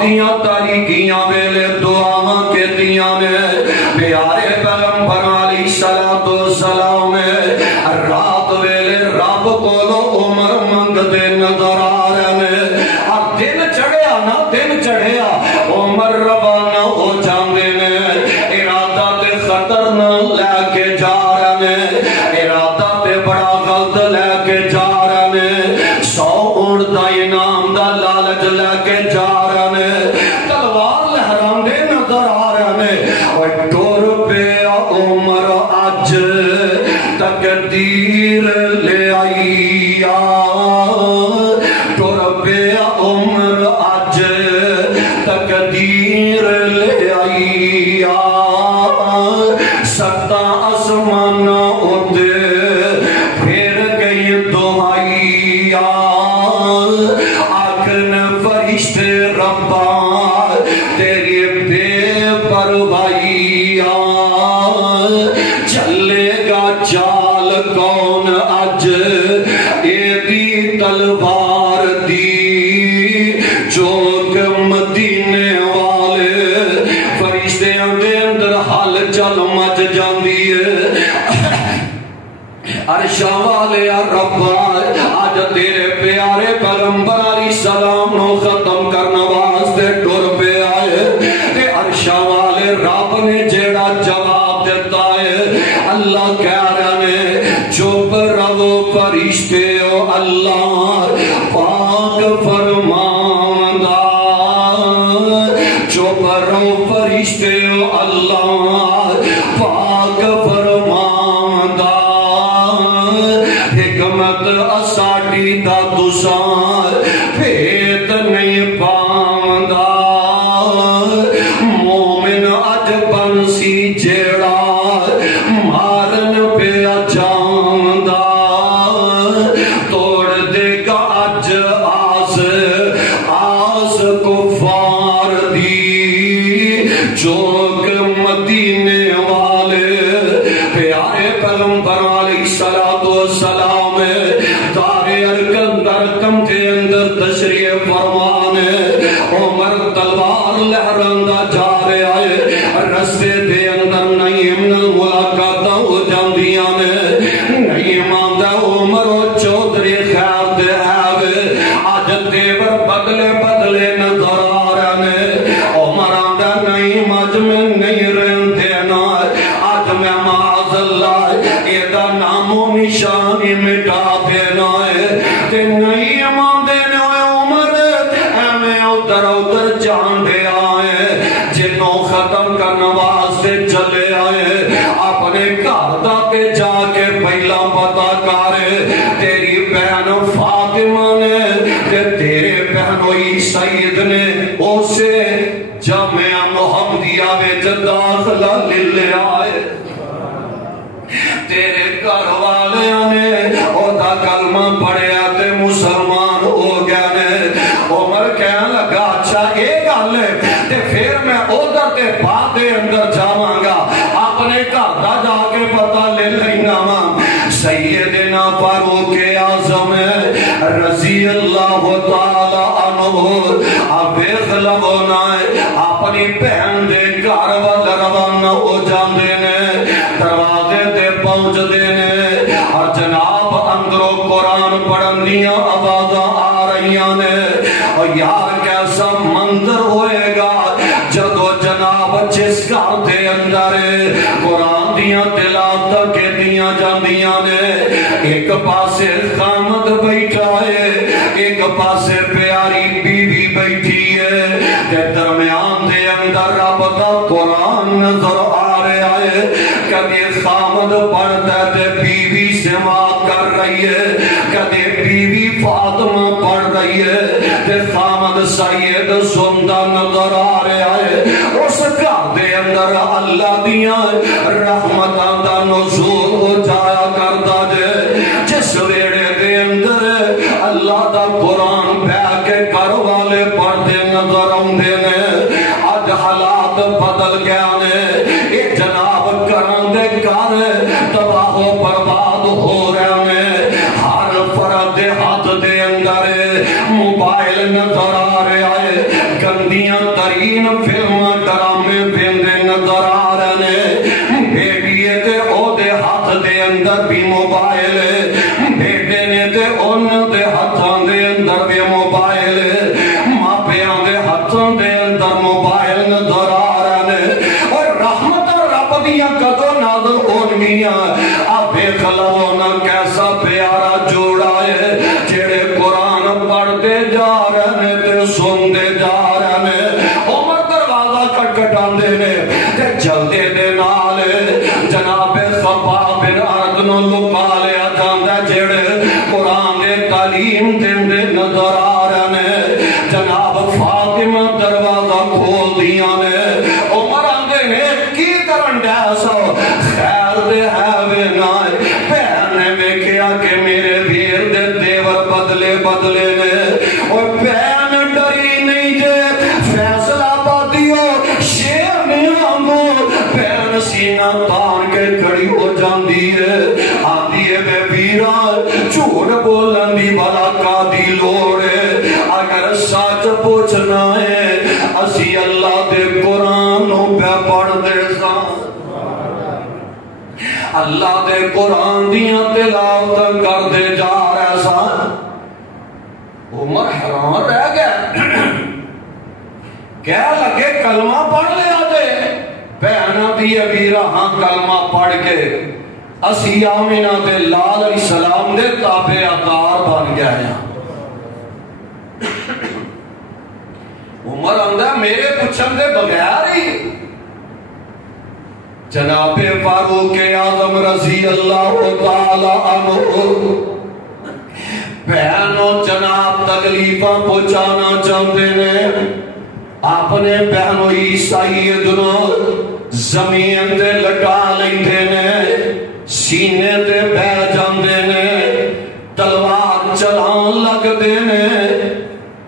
راتیاں تاریکیاں ویلے دعاواں کے دیاں نے پیارے پیغمبر علیہ السلام رات ویلے رب کولو عمر منگدے نظر آ رہے نے اب دن چڑھیا نا دن چڑھیا عمر روانہ ہو جاندے نے ارادہ تے خطر نہ لے کے جا رہے نے ارادہ تے بڑا غلط لے کے جا رہے نے 100 اونٹ دا انعام دا لالچ لے کے جا رہے نے تلوار لہراندے نظر آ رہے نے اور ٹر پیا عمر اج تقدیر لے آئی ٹر پیا عمر اج تقدیر لے آئی ستا آسمان اتے پھر گئی دعائی آخن فرشتے ربا تیری بے پروائی چلے گا چال کون اج ایدی تلوار دی جو کہ مدینے والے فرشتے دے اندر حال چل مچ جاندی ہے عرشاں والے ربا آج تیرے پیارے پیغمبر علیہ السلام نو ختم کرنا واسطے ٹر پہ آئے تے عرشاں والے رب نے جیڑا جواب دیتا ہے اللہ کہہ رہے نے چپ رہو فرشتے او اللہ پاک فرماندا چپ رہو فرشتے او اللہ پاک فرماندا حکمت اساڈی دا تساں بھید نہیں پاوندا مومن اج بنسی جیڑا مارن پیا جاندا توڑ دے گا اج آس آس کفار دی جوگ مدینے والے پیارے پیغمبر علیہ السلام دار ارکم کے اندر تشریف فرمانے عمر تلوار لہراندا جا رہا ہے رستے دے اندر نعیم نال ملاقاتاں ہو جاندیاں نے نعیم آندا عمر و چودھری خیر دے آوے اج تیور بدلے بدلے نظر آ رہے نے عمر آندا نعیم اج میں نہیں رہن دینا اج میں معاذ اللہ ایدا نام و نشانی مٹا دینا ہے تے نعیم آندے نے عمر ایویں ادھر ادھر جان دے آئے جنوں ختم کرنے واسطے چلے آئے اپنے گھر دا تے جا کے پہلا پتا کرے تیری بہن فاطمہ نے تے تیرے بہنوئی سید نے اسے جامعہ محمدیہ وچ داخلہ لے لے آئے تیرے گھر والیاں نے اودا کلمہ پڑھیا تے مسلمان ہو گیا نے عمر کہنے لگا اچھا ایک گل ہے تے پھر میں ادھر تے بعد دے اندر جاواں گا اپنے گھر دا جا کے پتہ لے لینا وا سیدنا فاروق اعظم رضی اللہ تعالی عنہ اب خلب ہونا ہے اپنی بہن دے گھر ول روانہ ہو جاندے نے دروازے تے پہنچ دینے اور جناب اندروں قرآن پڑھن دیاں آوازاں آ رہیاں نے اور یار کیسا منظر ہوئے گا جدو جناب جس گھر دے اندر قرآن دیاں تلاوت کے دیاں جاندیاں نے ایک پاسے خامد بیٹھا ہے ایک پاسے پیاری بیوی بیٹھی ہے کہ درمیان دے اندر رب دا قرآن نظر آ رہا ہے کبھی خامد پڑھتا ہے تے بیوی سماعت کر رہی ہے کبھی بیوی فاطمہ پڑھ رہی ہے تے خامد سید سندا نظر آ رہا ہے اس گھر دے اندر اللہ دیاں رحمتاں دا نزول ہو جایا کردا جے جس ویڑے دے اندر اللہ دا قرآن پہ کے گھر والے پڑھتے نظر آندے نے اج حالات بدل گیا نے ایک جناب کرن دے گھر تباہ و برباد ہو رہے ہیں ہر فرد ہاتھ دے اندر موبائل نظر آ رہا ہے گندیاں ترین فلم ڈرامے پیندے نظر آ رہے ہیں. بیٹیے تے او دے ہاتھ دے اندر بھی موبائل، بیٹے نے تے ان دے ہاتھاں دے اندر بھی موبائل، ماپیاں دے ہاتھاں دے اندر موبائل نظر آ رہے ہیں. اور رحمت رب دیاں کدو نازل ہونگیاں. آپ دیکھ لو نا کیسا پیارا جوڑا ہے جڑے قرآن پڑھتے جا رہے ہیں تے سنتے جا رہے ہیں. عمر دروازہ کٹکٹاندے نے تے جلدے دے نال جناب خباب بن ارد نو لکا لیا جاندا جڑے قرآن دے تعلیم دیندے نظر آ رہے ہیں. جناب فاطمہ دروازہ کھول دیاں نے. عمر آندے نے کی کرن ڈیا سو خیر دے ہے وے نائے. بہن نے ویکھیا کہ میرے ویر دے دیور بدلے بدلے نے. اور بہن ڈری نہیں جے فیصلہ بادیو شیر نہیں آنگو. بہن سینہ تان کے کھڑی ہو جاندی ہے. آدھی ہے بے ویران جھوٹ بولن دی بلا کا دی لوڑے. اگر سچ پوچھنا ہے اسی اللہ دے قرآن نو پہ پڑھ دے ساں. اللہ دے قرآن دیاں تلاوت کر دے جا رہے ساں. عمر حیران رہ گیا. کہہ لگے کلمہ پڑھ لیا دے. بہنہ دی ویرا ہاں کلمہ پڑھ کے اسی آمینہ دے لال علیہ السلام دے تابع اتار بن گیا ہے. عمر آندہ میرے پچھن دے بغیر ہی جناب فاروق اعظم رضی اللہ تعالی عنہ بہنوں جناب تکلیفہ پہنچانا چاہتے نے. اپنے بہنوں عیسائی دنوں زمین دے لٹا لیندے نے، سینے دے بہ جاندے نے، تلوار چلان لگ دے نے.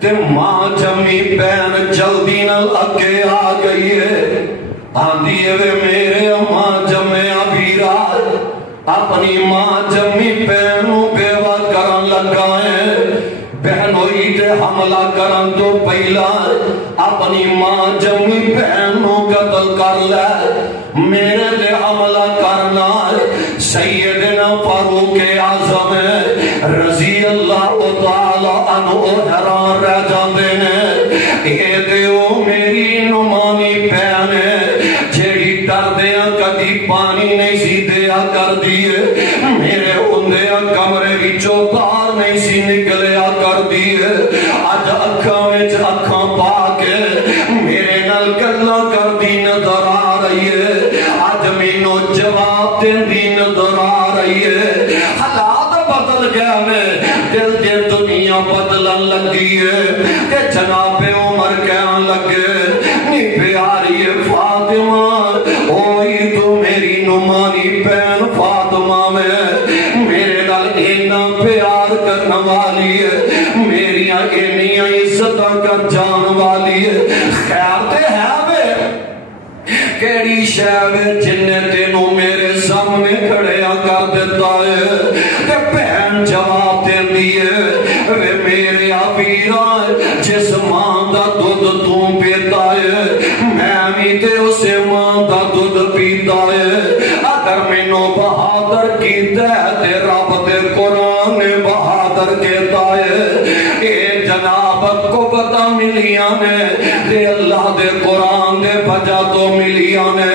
تے ماں جمی بہن جلدی نال اگے آ گئی ہے. آندھی وے میرے ماں جمعہ ویرا اپنی ماں جمی بہنوں بیوہ کرن لگا ہے. بہنوئی تے حملہ کرن تو پہلا اپنی ماں جمی بہنوں قتل کر لے. میرے دے حملہ کرنا سیدنا فاروق اعظم رضی اللہ تعالی عنہ حیران رہ جاندے نے. اے دیو میری نمانی بہن جیڑی ڈردیاں کدی پانی نہیں سی دیا کر دیے، میرے اندیاں کمرے وچوں باہر نہیں سی نکلیا کر دیے. اج اکھاں وچ اکھاں پا کے میرے نال گلاں کردی نظر آ رہی ہے. اج مینوں جواب دیندی نظر آ رہی ہے. حالات بدل گیا میں دل دے دنیا بدلن لگی ہے. کہ جناب عمر کہن لگے نی پیاری فاطمہ اوئی تو میری نمانی بہن فاطمہ میں میرے نال اینا پیار کرنا والی ہے، میریاں اینیاں عزتاں کر جان والی ہے. خیر تے ہے وے کیڑی شے جننے تینوں میرے سامنے کھڑیا کر دیتا ہے. کہ بہن جواب دے دیئے وے میرے آبیران جس ماں دا دودھ تو پیتا ہے میں بھی تے اسے ماں دا دودھ پیتا ہے. اگر میں نو بہادر کیتا ہے تے رب دے قرآن نے بہادر کہتا ہے. اے جناب کو پتہ ملیاں نے تے اللہ دے قرآن دے بجا تو ملیاں نے.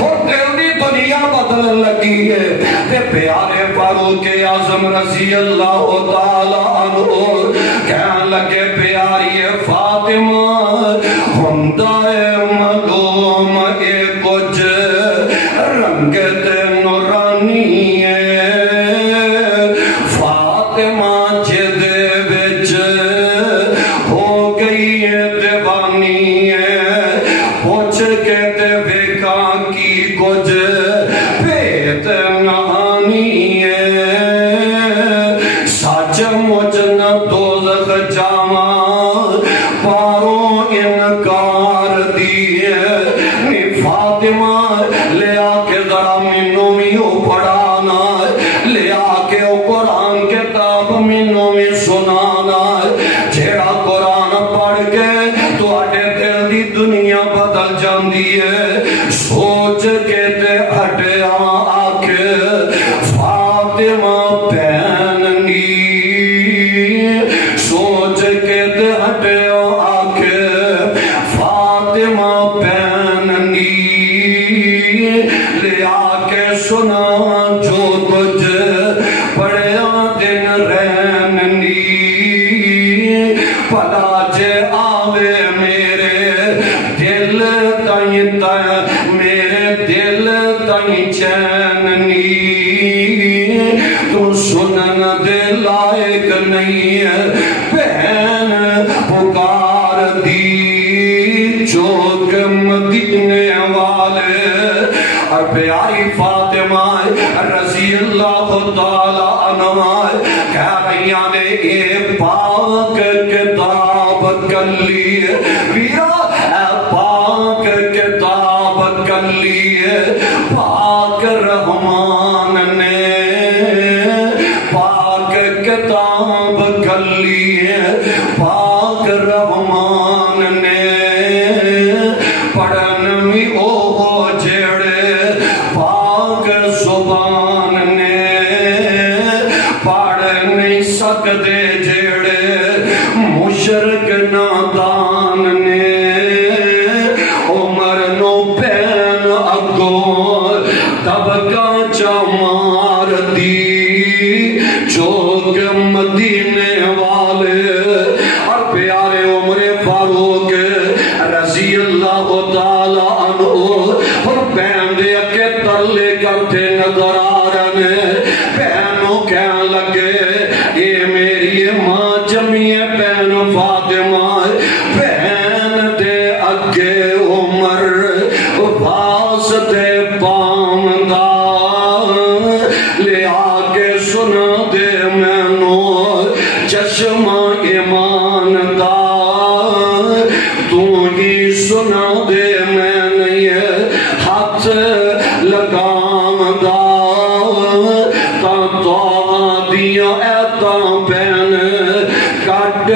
اور دل دی دنیا بدل لگی ہے. تے پیارے فاروق اعظم رضی اللہ تعالی عنہ کہن لگے پیاری فاطمہ ہندہ معلوم اے کچھ رنگت نورانی ہے. فاطمہ جد وچ ہو گئی ہے دیوانی ہے. پوچھ کے تے ویکھا کی کچھ پیت نہانی ہے. سچ مجھ نہ دوزخ جاواں پاروں انکار دیئے. فاطمہ لے آکے ذرا منوں میں پڑھانا، لے آکے قرآن کتاب منوں میں سنانا. جیڑا قرآن پڑھ کے تو آٹے دل دی دنیا اور پیاری فاطمہ رضی اللہ تعالی عنہ کہہ رہی نے اے پاک کتاب کلی ویرا اے پاک کتاب کلی پاک رحمان نے پاک کتاب کلی پاک رحمان نے پڑھن بھی او جڑے پاک زبان نے پڑھ نہیں سکتے جڑے مشرک نادان نے عمر نو پین اگوں طبقہ چمار دی چوک مدینے والے اور پیارے عمر فاروق رضی اللہ تعالی عنہ اور بہن دے کے ترلے کرتے نظر آ رہے بہنوں کہنے لگے اے میری ماں جمیع بہن فاطمہ بہن دے اگے عمر واسطے پامدہ لے آکے سنا دے مینو چشمہ ایمان دا تو ہی سنا دے میں نہیں ہاتھ لگام دا تا تو دیا ایتا بین کٹ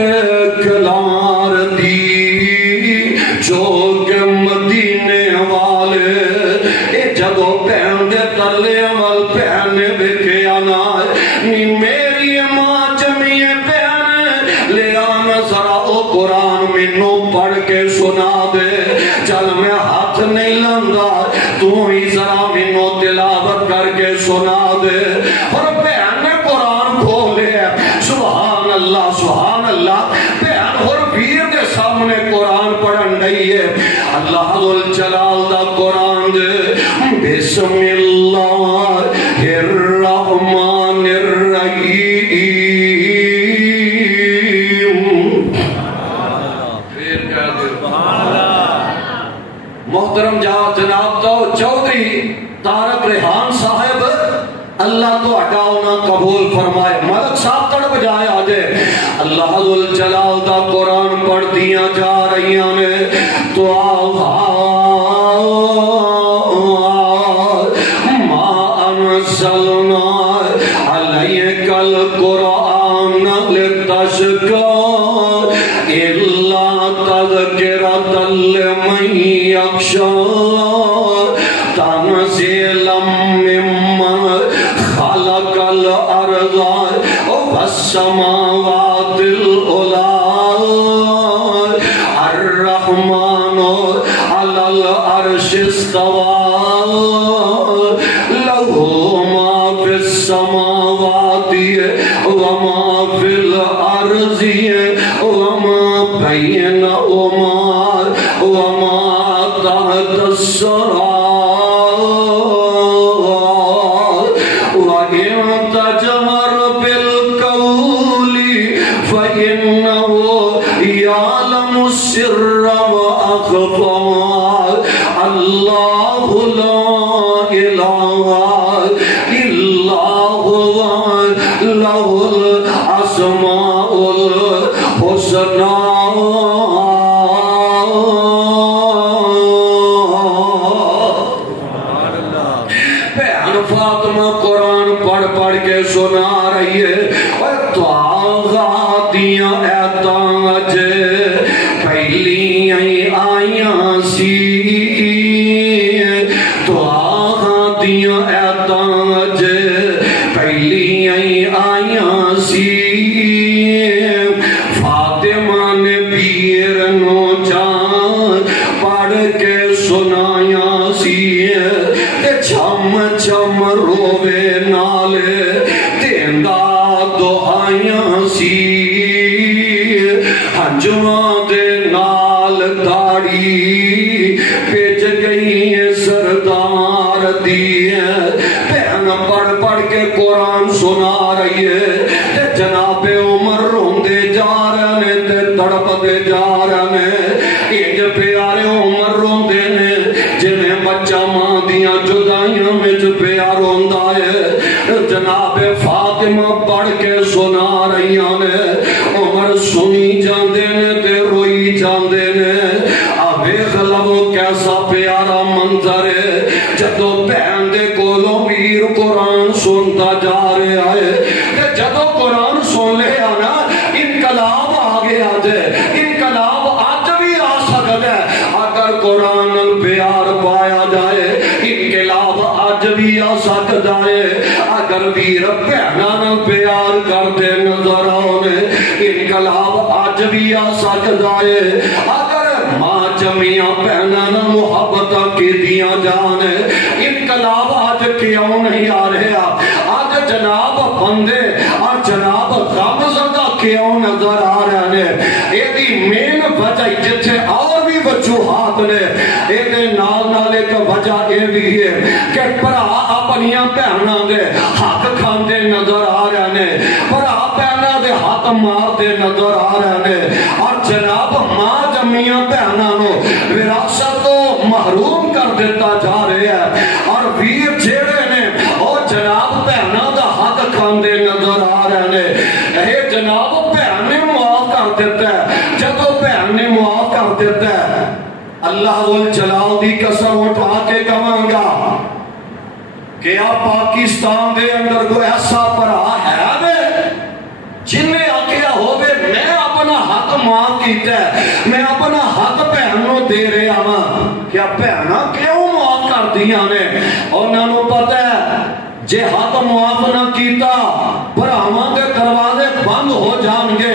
کلار دی چوک مدینے والے اے جدو بین دے ترلے عمل بین بکے آنا نی میری ماں جمیع بین لے آنا ذرا او قرآن منو پڑھ کے سنا دے چل میں ہاتھ نہیں لندا تو ہی ذرا منو تلاوت کر کے سنا دے اور بہن نے قرآن کھولے سبحان اللہ بہن اور پیر کے سامنے قرآن پڑھن نہیں ہے اللہ ذوالجلال دا قرآن دے بسم اللہ الرحمن الرحیم محترم جناب تو چودھری تارک ریحان صاحب اللہ تو ہٹاؤنا قبول فرمائے ملک صاحب تڑپ جائے آجے اللہ ذوالجلال دا قرآن پڑھ دیا جا رہی ہمیں تو ما انزلنا علیک القرآن لتشقى الا تذکرۃ لمن یخشی تنزیلا ممن خلق الارض والسماوات العلی الرحمن علی العرش استوى له ما في السماوات وما في الارض وما بينهما وما تحت الثرى السر وأخفى الله لا إله إلا هو له الأسماء الحسنى بہن فاطمہ قرآن پڑھ پڑھ کے سنا رہی ہے اور تو آغادیاں ایتاں اجے آئیاں سی تو آغادیاں ایتاں اجے پہلی آئیاں سی فاطمہ نے پیر نو جان پڑھ کے سنایا سی چھم چھم روے نالے تیندا دعائیاں سی ہنجواں دے نال داڑی پیچ گئی سردار دی بہن پڑھ پڑھ کے قرآن سنا رہی ہے جناب عمر روندے جا رہے تے تڑپتے جا رہے ایک پیارے عمر روندے نے جنہیں بچہ ماں دیاں جدا نے ویکھ لو کیسا پیارا منظر ہے جدو بہن دے کولوں ویر قرآن سنتا جا رہا ہے تے جدو قرآن سن لیا نا انقلاب آ گیا جے انقلاب آج بھی آ سکتا ہے اگر قرآن پیار پایا جائے انقلاب آج بھی آ سکتا ہے اگر ویر بہناں پیار کرتے نظر آنے انقلاب آج بھی آ سکتا ہے اگر ماں جمیاں بہناں محبت کی دیا جانے انقلاب آج کیوں نہیں آ رہا آج جناب بندے اور جناب غم زدہ کیوں نظر آ رہے ہیں ایدی مین وجہ جتھے اور بھی وجوہات نے ایدے نال ایک وجہ اے بھی ہے کہ پرا اپنیاں بہناں دے حق کھاندے نظر آ رہے ہیں پرا بہناں دے حق مارتے نظر آ رہے ہیں اور جناب ماں جمیاں بہناں نو وراثت تو محروم کر دیتا جا رہا ہے اور ویر جیڑے نے اور جناب بہناں دا حق کھاندے نظر آ رہے ہیں اے جناب بہن نے معاف کر دیتا ہے جدو بہن نے معاف کر دیتا ہے اللہ جلال دی قسم اٹھا کے کہاں گا کہ آپ پاکستان دے اندر کوئی ایسا پرا ہے جن نے آکیا ہوئے میں اپنا حق معاف کیتا ہے میں اپنا حق بہنوں دے رہا ہوں کیا بہناں کیوں معاف کر دیا نے اور انہوں پتہ ہے جے حق معاف نہ کیتا براہاں کے دروازے بند ہو جان گے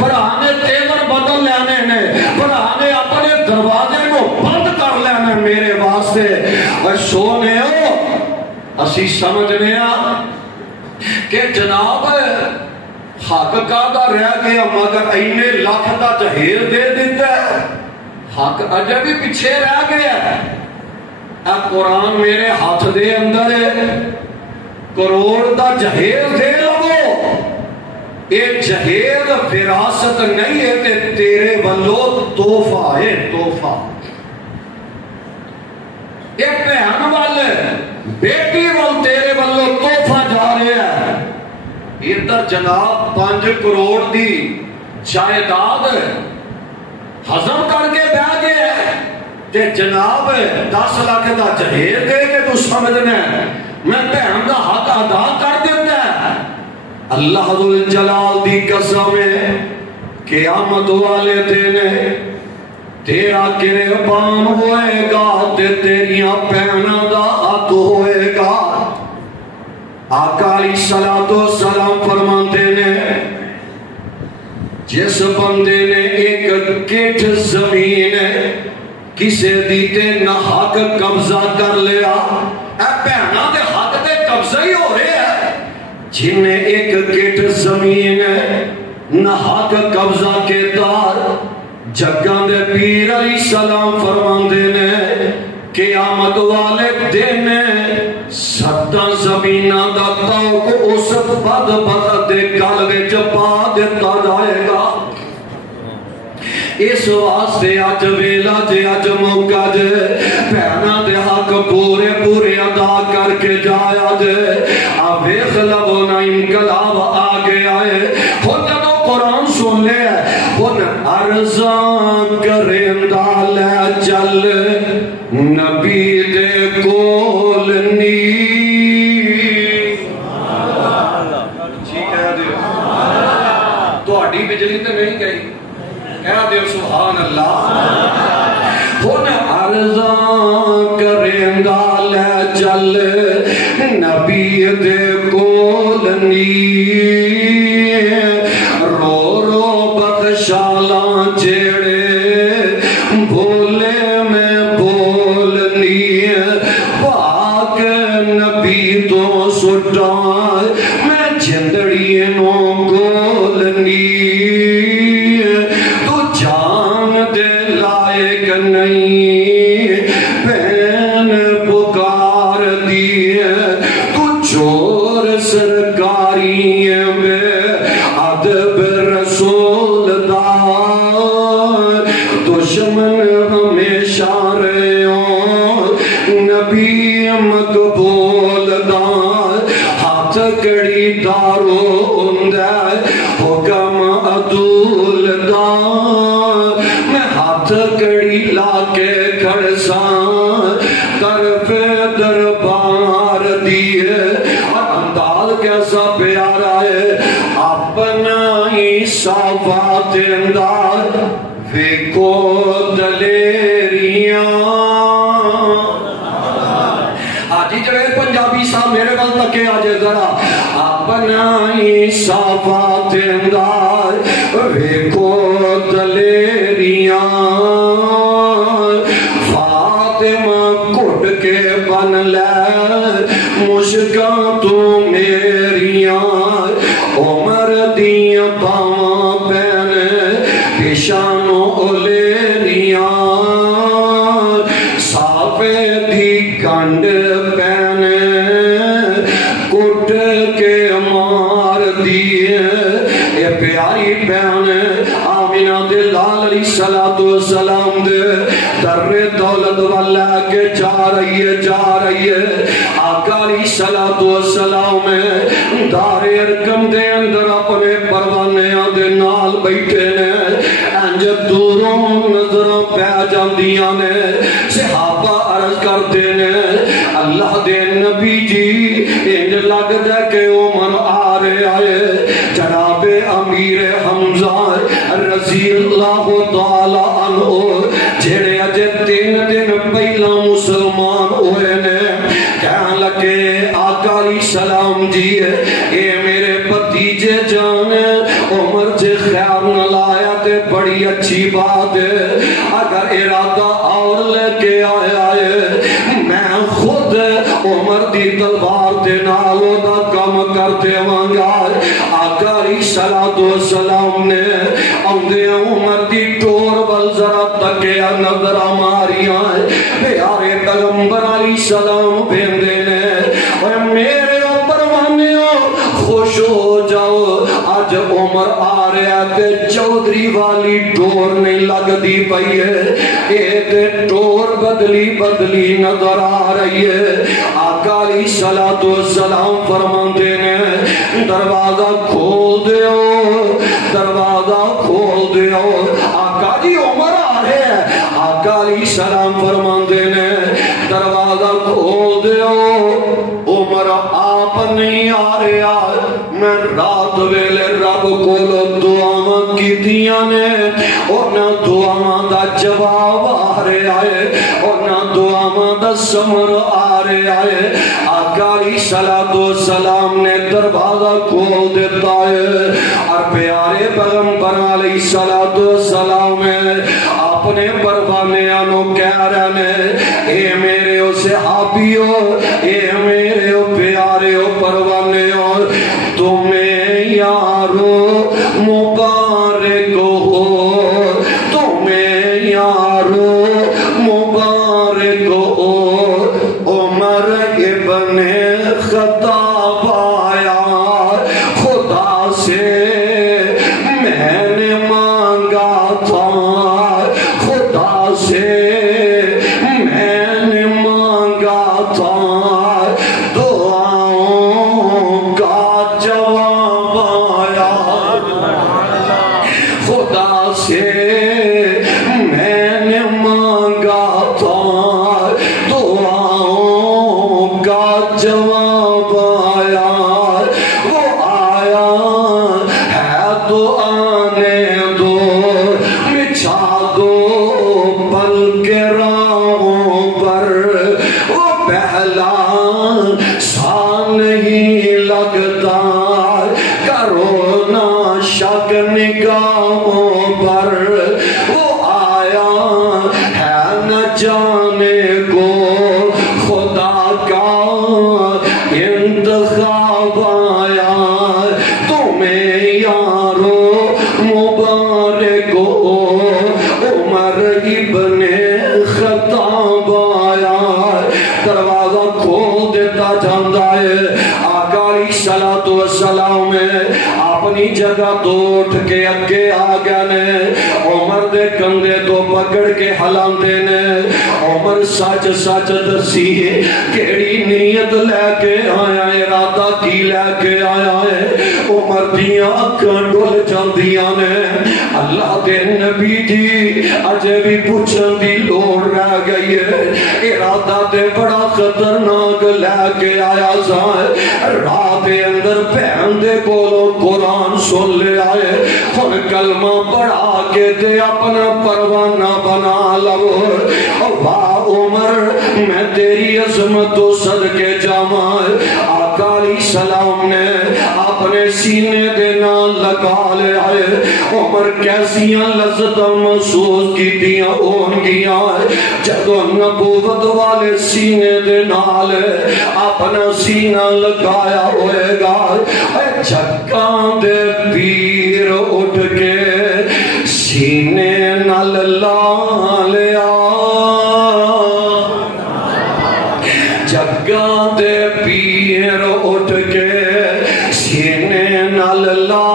براہاں نے تیور بدل لینے نے براہاں نے اپنے دروازے کو بند کر لینے میرے واسطے اور سونے ہو اسی سمجھنے کہ جناب حق کا دا رہ گیا مگر اینے لاکھ دا جہیز دے دیتا ہے حق اجے بھی پیچھے رہ گیا اے قرآن میرے ہاتھ دے اندر ہے کروڑ دا جہیز دے لگو ایک جہیز وراثت نہیں ہے تے تیرے بلو توفہ ہے توفہ ایک بہن والے بیٹی وال تیرے بلو توفہ جا رہے ہیں ادھر جناب 5 کروڑ دی جائیداد ہضم کر کے بہ گئے تے جناب 10 لاکھ دا جہیز دے کے تو سمجھنا میں بہن دا حق ادا کر دیتا ہے اللہ جلال دی قسم ہے قیامت والے دن تیرا قربان ہوئے گا تے تیریاں بہناں دا حق ہوئے گا آقا علیہ السلام فرماتے نے جس بندے نے ایک کٹ زمین کسے دیتے نہ حق قبضہ کر لیا اے بہناں دے حق دے قبضہ ہی ہو رہے ہیں جن نے ایک کٹ زمین نہ حق قبضہ کے دار جگاں دے پیر علیہ السلام فرماندے نے قیامت والے دن 7 زمینہ دا توق اس بد دے گل وچ پا دیتا جائے گا اس واسطے اج ویلا جے اج موقع جے بہناں دے حق پورے پورے ادا کر کے جایا جے آ ویکھ لو نا انقلاب آ گیا ہے ہن جدوں قرآن سن لے ہن ارزاں کریندا لے چل نبی دے کول نی جی کہہ دیو تہاڈی بجلی تے نہیں گئی کہہ دیو سبحان اللہ ہن ارزاں کریندا لے چل نبی دے کول نی رو رو بخشالاں جیڑے بھولے میں بولنی پاک نبی تو سٹائے میں جندڑی نو گولنی تو جان دے لائق نہیں بین پکار دیے تو چور سرکاری میں ادب رسول دار دشمن ہمیشہ رہے ہوں نبی مقبول دار ہاتھ کڑی دارو اندر حکم عدول دار میں ہاتھ کڑی لا کے کھڑساں طرف دربار دیے اور انداز کیسا پیارا ہے اپنا ہی صفات انداز ویکو دلیریاں آجی جوید پنجابی صاحب میرے بل تکے آجے ذرا اپنا ہی صفات انداز ویکو دلیریاں فاطمہ کٹ کے بن لے مشکاں تو میریاں عمر دیاں باواں پین پیشانوں لیریاں صافے دی کنڈ پین کٹ کے مار دیے اے پیاری پین آمینہ دے لال علیہ السلام دے در دولت والا کے جا رہی ہے آقا علیہ السلام دار ارکم دے اندر اپنے پروانیاں دے نال بیٹھے نے انج دوروں نظروں پہ جاندیاں نے صحابہ عرض کرتے نے اللہ دے نبی جی انج لگ دے کہ عمر آ رہے آئے جناب امیر حمزہ رضی اللہ تعالی عنہ جھڑے اجے 3 دن پہلا مسلمان ہوئے نے کہاں لگے آقا علیہ السلام جی اے میرے بھتیجے جان عمر جے خیال نہ لایا تے بڑی اچھی بات ہے اگر ارادہ اور لے کے آئے میں خود عمر دی تلوار دے نالوں دا کم کرتے وانگا آقا علیہ السلام نے اندے عمر دی ٹور بل ذرا تکیا نظر ماریاں پیارے پیغمبر علیہ السلام بھیندے نے اور میرے پروانیوں خوش ہو جاؤ آج عمر آ رہا تے چودری والی ٹور نہیں لگ دی پئی ہے ایک ٹور بدلی نظر آ رہی ہے آقا علیہ السلام فرماندے نے دروازہ کھول دیو آقا جی عمر آ رہے ہیں آقا علیہ السلام فرماندے نے دروازہ کھول دیو عمر آپ نہیں آ رہا میں رات ویلے رب کو دعاواں کیتیاں نے اور نہ دعاواں دا جواب آ رہا ہے اور نہ دعاواں دا ثمر آ رہا ہے آقا علیہ السلام نے دروازہ کھول دیتا ہے اور پیارے پیغمبر علیہ السلام اپنے پروانیاں نو کہہ رہے ہیں اے میرے او صحابیو اے میرے او پیارے او پروانیوں تمہیں یارو مبارک ہو تمہیں یارو مبارک ہو عمر ابن خطاب آیا خدا سے میں نے مانگا تھا خدا سے میں نے مانگا تھا دعاؤں کا جواب آیا خدا سے میں نے مانگا تھا دعاؤں کا جواب آیا وہ آیا ہے تو آنے دو بچھا دو پل کے راہوں پر وہ پہلا سا نہیں لگتا کرو نا شک نگاہوں پر وہ آیا ہے نہ جانے کو خدا کا انتخاب آیا تمہیں یارو مبارک ہو عمر ابن خطاب آیا دروازہ کھول جگہ تو اٹھ کے اگے آ گیا نے عمر دے کندھے تو پکڑ کے ہلاندے نے عمر سچ سچ دسی کیڑی نیت لے کے آیا ارادہ کی لے کے آیا ہے عمر دیاں اکھاں ڈول جاندیاں نے اللہ دے نبی جی اجے بھی پوچھن دی لوڑ رہ گئی ہے ارادہ تے بڑا خطرناک لے کے آیا سا راہ دے اندر بہن دے کولوں قرآن سن لے آئے ہن کلمہ پڑھا کے تے اپنا پروانہ بنا لو واہ عمر میں تیری عظمت و صدقے جاواں آقا علیہ السلام نے اپنے سینے دے نال لگا لے آئے عمر کیسیاں لذتاں محسوس کیتیاں ہون گیاں جدوں نبوت والے سینے دے نال اپنا سینہ لگایا ہوئے گا جھکاں دے پیر اٹھ کے سینے نال لا لیا جگاں دے پیر اٹھ کے سینے نال لا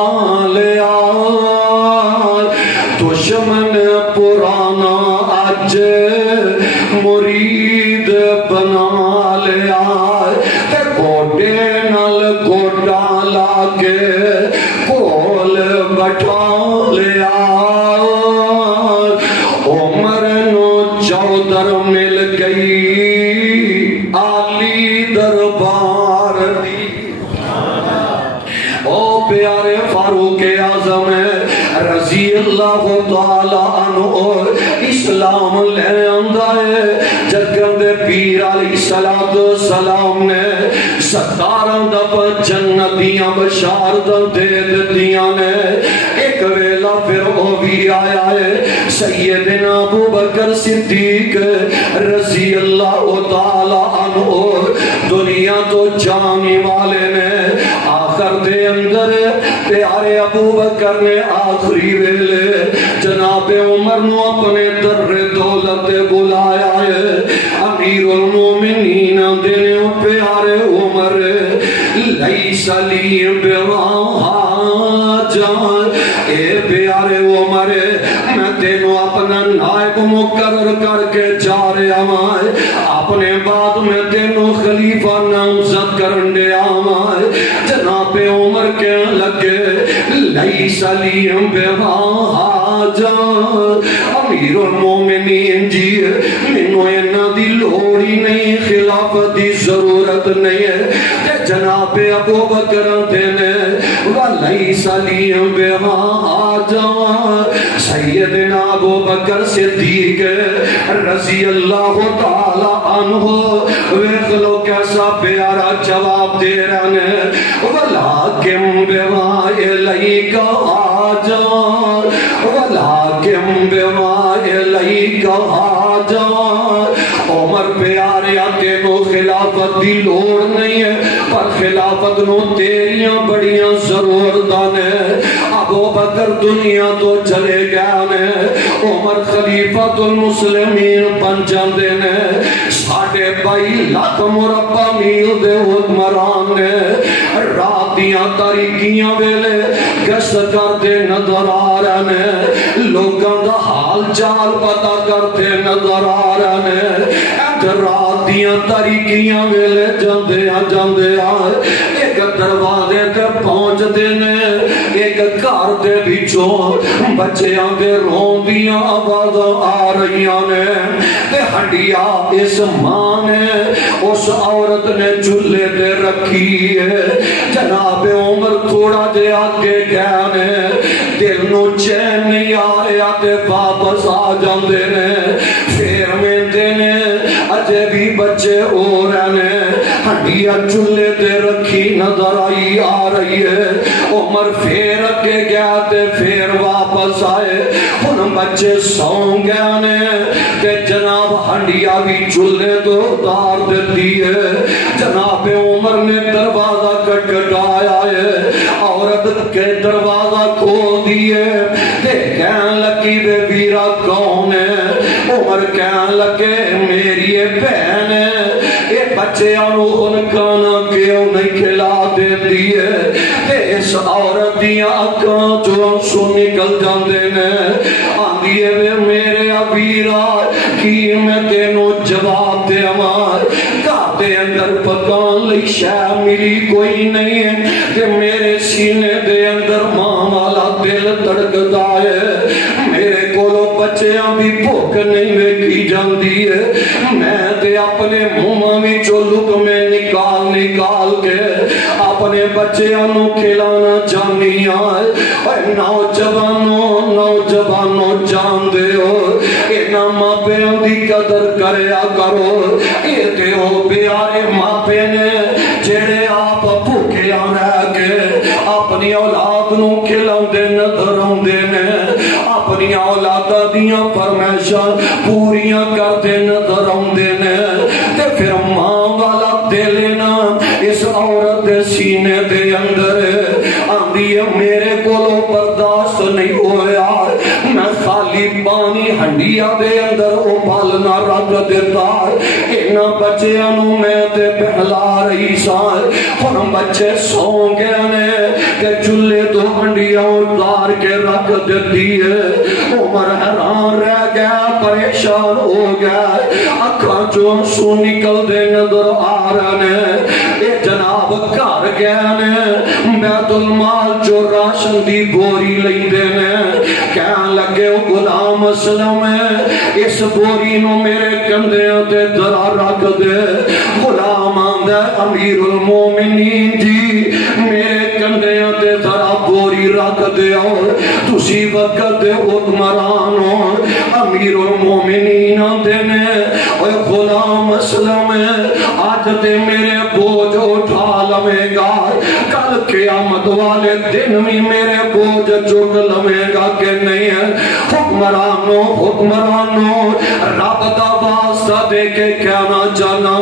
لیا دشمن پرانا اج مرید بنا لیا تے گوڈے نال گوڈا لا کے کول بٹھا لیا عمر نو چودر مل گئی عالی دربار دی او پیارے فاروق اعظم رضی اللہ تعالی عنہ اسلام لے آندا ہے جگن دے پیر علیہ السلام نے 17 دفعہ جنتیاں بشارتاں دے دتیاں نے ایک ویلا پھر وہ بھی آیا ہے سیدنا ابو بکر صدیق رضی اللہ تعالی عنہ دنیا تو جانے والے نے آخر دے اندر پیارے ابو بکر نے آخری ویلے جناب عمر نو اپنے در دولت بلایا ہے امیر المومنین دنے پیارے عمر لیس لی بحاجہ اے پیارے عمر میں تینوں اپنا نائب مقرر کر کے جا رہا ہوں اپنے بعد میں تینوں خلیفہ نامزد کرن دے آمائے جناب عمر کے لگے لیس لی بحاجہ امیر المومنین جی منو اینا دی لوڑی نہیں خلافت دی ضرورت نہیں ہے جناب ابو بکر دینے وَلَيْسَ لِيَمْ بِمَا سیدنا ابو بکر صدیق رضی اللہ تعالی عنہ ویخ لو کیسا پیارا جواب دے رہنے وَلَاكِمْ بِمَا إِلَيْكَ آجَا وَلَاكِمْ بِمَا إِلَيْكَ آجَا عمر پیارے آتے نو خلافت دی لوڑ نہیں ہے پر خلافت نو تیریاں بڑیاں ضرور دانے ابو بکر دنیا تو چلے گیا نے عمر خلیفت المسلمین بن جاندے نے 22.5 لاکھ مربع میل دے حکمران نے راتیاں تاریکیاں ویلے گشت کرتے نظر آ رہے نے لوگاں دا حال چال پتا کرتے نظر آ رہے نے راتیاں تاریکیاں ویلے جاندے ایک دروازے تے پہنچ دینے ایک گھر دے بچوں بچیاں دے روندیاں آواز آ رہیاں نے تے ہڈیا اس ماں نے اس عورت نے چولہے دے رکھی ہے جناب عمر تھوڑا دے آگے گیا نے دل نو چین نہیں آ رہا تے واپس آ جاندے نے پھر میں دینے اجے بھی بچے ہو رہنے ہڈیا چولہے تے رکھی نظر آئی آ رہی ہے عمر پھر اگے گیا تے پھر واپس آئے ان بچے سوں گیا نے تے جناب ہڈیا بھی چولہے تو اتار دیتی ہے جناب عمر نے دروازہ کٹکٹایا ہے عورت کے دروازہ کھول دیے تے کہن لگی بے ویرا کون ہے عمر کہن لگے میری بہن ہے یہ بچے انہوں کھانا کیوں نہیں کھلا دیتی ہے تے اس عورت عورت دیاں اکھاں چوں آنسو نکل جاندے نے آندی ہے وے میرے ابیرا کی میں تینوں جواب دے ہمار گھر دے اندر پکان لئی شے ملی کوئی نہیں ہے تے میرے سینے دے اندر ماں والا دل تڑکدا ہے میرے کولو بچیاں بھی بھوک نہیں ویکھی جاندی ہے میں تے اپنے منہ وچوں لقمے نکال کے اپنے بچیاں نو کھلانا چاہنی ہاں نوجوانوں جان دے ہو انہاں ماں پیوں دی قدر کریا کرو یہ تے او پیارے ماں پے نے جڑے آپ بھوکیاں رہ کے اپنی اولاد نو کھلاندے نظر آندے نے اپنی اولاداں دیاں فرمائشاں پوریاں کردے نظر آندے نے تے پھر ماں والا دل نا اس عورت دے سینے دے اندر آندی ہے میرے کولو برداشت نہیں ہویا میں خالی پانی ہنڈیا دے اندر ابالنا رکھ دیتا انہاں بچیاں نو میں تے پہلا رہی سان ہن بچے سو گئے نے کہ چولہے تو ہنڈیاں اتار کے رکھ دیتی ہے عمر حیران رہ گیا پریشان ہو گیا اکھاں چوں آنسو نکل دے نظر آ رہے نے اے جناب گھر گئے نے بیت المال جو راشن دی بوری لیندے نے کہن لگے غلام اسلم اس بوری نو میرے کندھیاں تے ذرا رکھ دے غلام آندا امیر المومنین جی میرے کندھیاں تے ذرا بوری رکھ دیو تسی وقت دے حکمران ہو امیر المومنین آندے نے اے غلام اسلم آج تے میرے بوجھ اٹھا لوے گا کل قیامت والے دن بھی میرے بوجھ چک لوے گا کہ نہیں ہے حکمرانوں رب دا واسطہ دے کے کہنا چاہنا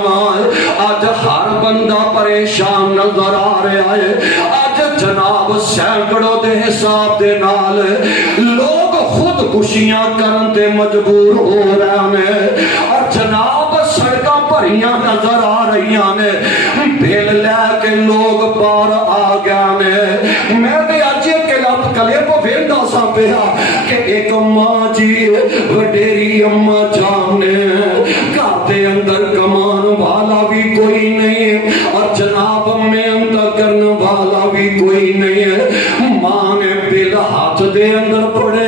آج ہر بندہ پریشان نظر آ رہا ہے آج جناب سینکڑوں دے حساب دے نال لوگ خود کشیاں کرن تے مجبور ہو رہے ہیں اور جناب سڑکاں بھریاں نظر آ رہی نے بھیل لے کے لوگ پار آ گیا نے میں تے اج کلے پہ ویندا سا پیا کہ ایک ماں جی وڈیری اماں جان نے گھر دے اندر کمان والا بھی کوئی نہیں اور جناب محنت کرنے والا بھی کوئی نہیں ہے ماں نے بل ہاتھ دے اندر پڑے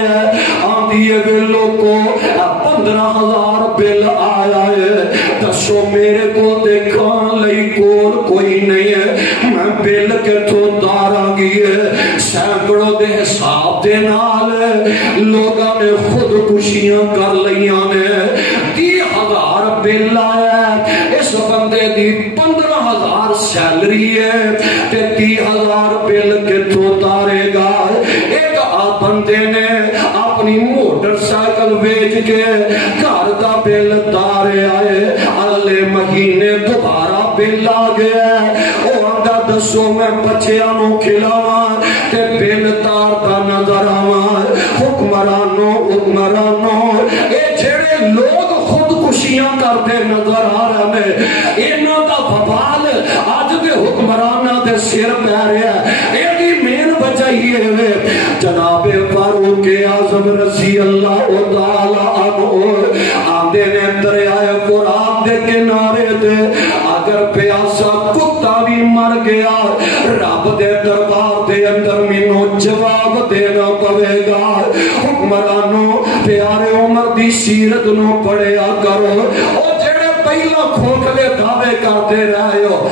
آندی ہے بلو کو 15,000 بل آیا ہے دسو میرے کو دیکھان لئی کوئی نہیں ہے میں بل کے تو دارا گی ہے سینکڑوں دے حساب دے نال لوگاں نے خود کشیاں کر لیاں نے 30,000 بل آیا اس بندے دی 15,000 سیلری ہے تے 30,000 بل کے تو دارے گا ایک بندے نے اپنی موٹر سائیکل بیچ کے گھر دا بل دارے آئے اگلے مہینے دوبارہ بل آ گیا او آندا دسو میں بچیاں نو کھلاواں تے بل تار دا نظر آواں حکمرانوں اے جڑے لوگ خودکشیاں کرتے نظر آ رہے ہیں انہاں دا وبال اج دے حکمراناں دے سر پہ رہا ہے ایدی مین وجہ یہ ہے جناب فاروق اعظم رضی اللہ تعالی عنہ آندے نے دریائے فرات دے کنارے تے اگر پیاسا کتا بھی مر گیا رب دے دربار دے اندر مینوں جواب دینا پوے گا حکمرانوں پیارے عمر دی سیرت نو پڑھیا کرو او جڑے پہلا کھوکھلے دعوے کرتے رہے ہو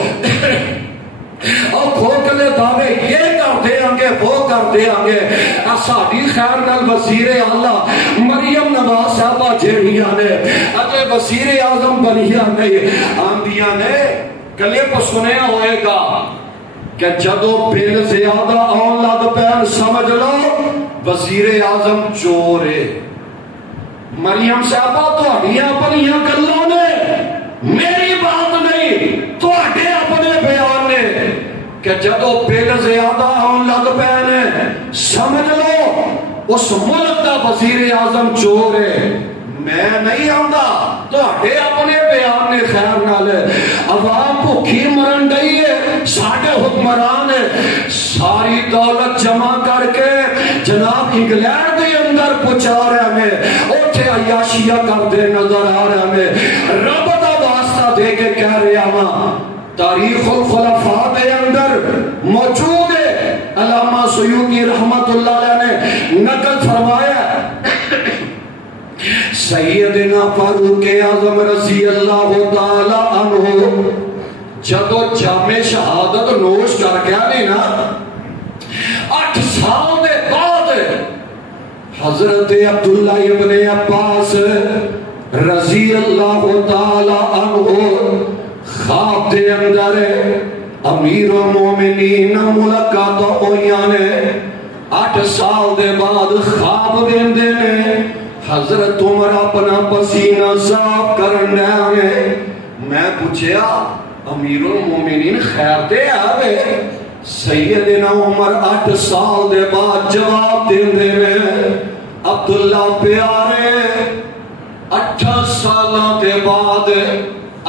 اور کھوکھلے دعوے یہ کرتے آنگے وہ کرتے آنگے ساڈی خیر نال وزیر اعلیٰ مریم نواز صاحبہ جیڑیاں نے اجے وزیر اعظم بنیاں نے آندیاں نے گلے کو سنیا ہوئے گا کہ جدو بل زیادہ آن لگ پین سمجھ لو وزیر اعظم چور ہے مریم صاحبہ تو اڈیاں اپنیاں گلوں نے میری بات نہیں تو اڈے اپنے بیان نے کہ جدو بل زیادہ آن لگ پین سمجھ لو اس ملک دا وزیر اعظم چور ہے میں نہیں آندا تو اڈے اپنے بیان نے خیر نال عوام بھوکی مرن گئی ہے ساڈے حکمران ساری دولت جمع دے نظر آ رہا میں رب دا واسطہ دے کے کہہ رہا ماں تاریخ الخلفاء دے اندر موجود ہے علامہ سیوطی رحمت اللہ علیہ نے نقل فرمایا سیدنا فاروق اعظم رضی اللہ تعالی عنہ جدو جامع شہادت نوش کر گیا نہیں نا 8 سال دے بعد حضرت عبداللہ ابن عباس رضی اللہ تعالی عنہ خواب دے اندر امیر المومنین ملاقات ہوئیاں نے 8 سال دے بعد خواب دیندے نے حضرت عمر اپنا پسینہ صاف کرنے آئے میں پوچھیا امیر المومنین خیر دے آوے سیدنا عمر 8 سال دے بعد جواب دیندے میں عبداللہ پیارے 8 سالہ دے بعد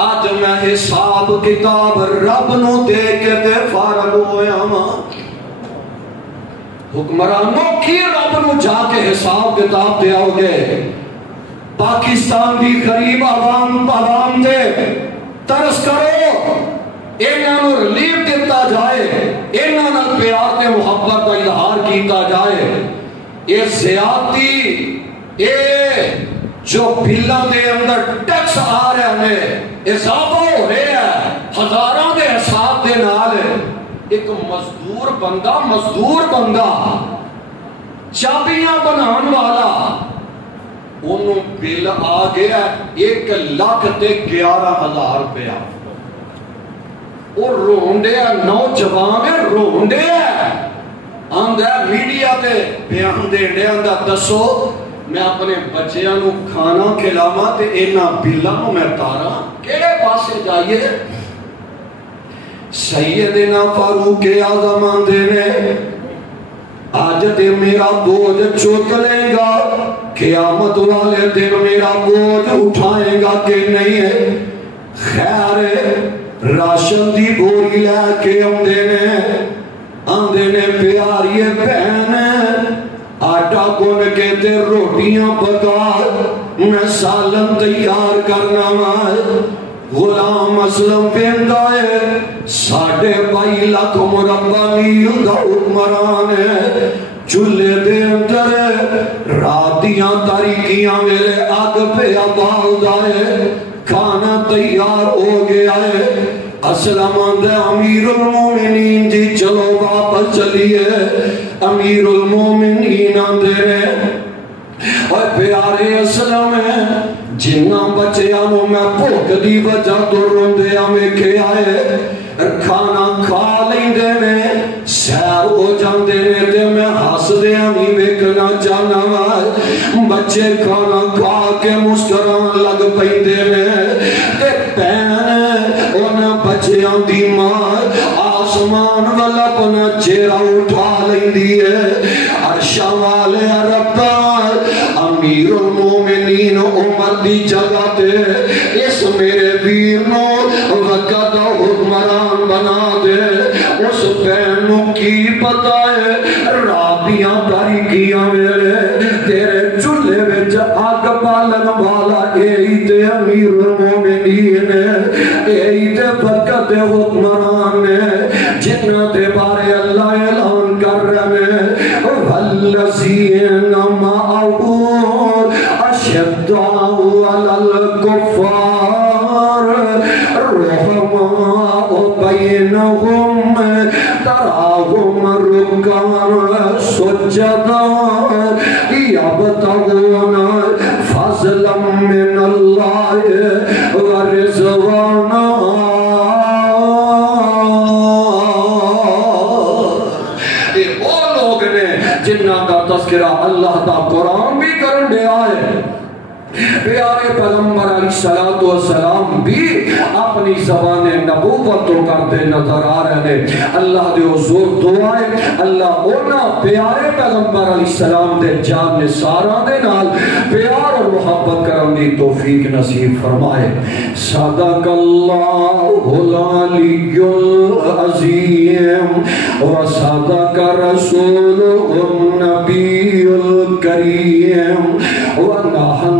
آج میں حساب کتاب رب نو دے کے دے فارغ ہویا ماں حکمرانوں کی رب نو جا کے حساب کتاب دے آؤ گے پاکستان دی غریب عوام دے ترس کرو انہاں نو ریلیف دیتا جائے انہاں نال پیار تے محبت کا اظہار کیتا جائے یہ زیادتی یہ جو بلاں دے اندر ٹیکس آ رہے ہیں اضافہ ہو رہے ہیں ہزاراں دے حساب دے نال ایک مزدور بندہ چابیاں بنان والا انہوں بل آ گیا 1,11,000 روپیہ اور رونڈے نوجوان رونڈے آندہ میڈیا تے بیان دے آندہ دسو میں اپنے بچیاں نو کھانا کھلاواں تے اینا بلاں نو میں تارا کیڑے پاسے جائیے سیدنا فاروق اعظم آندے نے آج دے میرا بوجھ چک لے گا قیامت والے دن میرا بوجھ اٹھائے گا کہ نہیں ہے خیر راشن دی بوری لے کے آندے نے پیاری بہن آٹا گن کے تے روٹیاں پکا میں سالن تیار کرنا مائے غلام اسلم پیندہ ہے 2.5 لاکھ مربع میل دا حکمران ہے چلے دے اندر راتیاں تاریکیاں میرے آگ پہ آبال دائے کھانا تیار ہو گیا ہے اسلم آندے امیر المومنین جی چلو واپس چلیے امیر المومنین آندے نے اور پیارے اسلم ہے جنہ بچیانوں میں بھوک دی وجہ تو روندے میں کے آئے کھانا کھا لیں دے میں سیر ہو جان دے دے میں ہاس دے ہمیں ویکنا جانا بچے کھانا کھا کے مسکران لگ پہن دے میں تے پہن ان بچیاں دی ماں آسمان والا اپنا چہرہ اٹھا لیں دیئے عرشہ والے ربا امیر المومنین عمر دی جگہ تے اس میرے ویرنو وقت حکمران بنا دے اس بہنوں کی پتہ ہے رابیاں تاریکیاں میرے تیرے چلے وچ آگ پالن والا ایت امیر المومنین ایت وقت حکمران جنہ دے بارے اللہ اعلان کر رہے والذین معه اشداء علی الکفار رحماء بینہم تراہم رکعا سجدا یبتغون فضلا من اللہ ورضوانا جنہ کا تذکرہ اللہ تا قرآن بھی کرن دے آئے پیارے پیغمبر علیہ السلام بھی اپنی زبان نبوت تو کرتے نظر آ رہے ہیں اللہ دے حضور دعائے اللہ اونا پیارے پیغمبر علیہ السلام دے جان نثاران دے نال پیار اور محبت کرن دی توفیق نصیب فرمائے صدق اللہ العلی العظیم و صدق رسول النبی الکریم و نحن